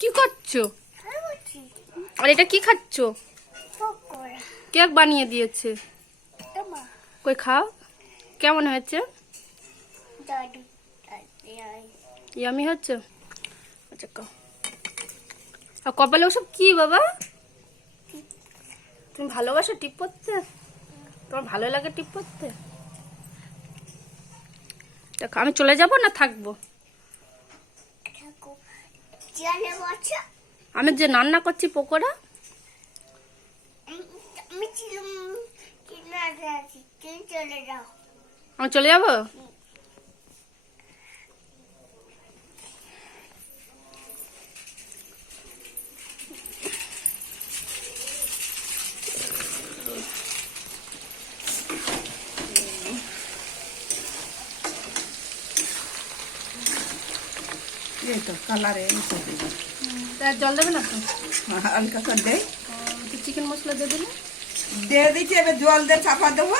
কি করছো? আর এটা কি খাচ্ছো? কেক বানিয়ে দিয়েছে। কই খাও, কেমন হয়েছে? ইয়ামি হচ্ছে। আচ্ছা খাও। আর কপালে ওসব কি বাবা? তুমি ভালোবাসো টিপ করতে? তোমার ভালো লাগে টিপ করতে? দেখো আমি চলে যাব না থাকবো? আমি যে রান্না করছি পকোড়া, আমি চলে যাবো? এই তো কালারে জল দেবে না তো? হালকা করে দেয়। চিকেন মশলা দিয়ে দিলে দিয়ে দিচ্ছি, এবার জল দিয়ে চাপা দেবো।